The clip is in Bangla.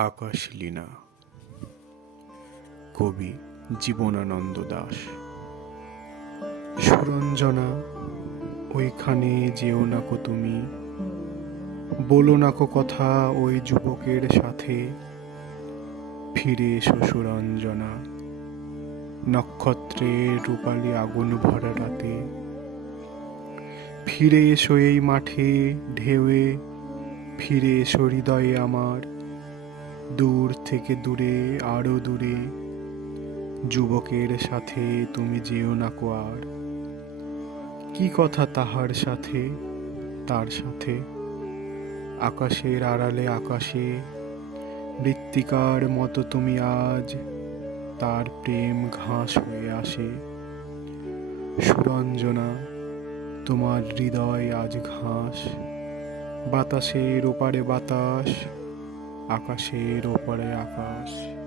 আকাশলীনা। কবি জীবনানন্দ দাশ। সুরঞ্জনা, ওইখানে যেও নাকো তুমি, বলো নাকো কথা ওই যুবকের সাথে। ফিরে এসো সুরঞ্জনা, নক্ষত্রের রূপালি আগুন ভরা রাতে। ফিরে এসো এই মাঠে ঢেউয়ে, ফিরে এসো হৃদয়ে আমার। দূর থেকে দূরে, আরো দূরে, যুবকের সাথে তুমি যেও নাকো আর। কি কথা তাহার সাথে, তার সাথে? আকাশের আড়ালে আকাশে, মৃত্তিকার মতো তুমি আজ, তার প্রেম ঘাস হয়ে আসে। সুরঞ্জনা, তোমার হৃদয় আজ ঘাস, বাতাসের ওপারে বাতাস, আকাশের ওপারে আকাশ।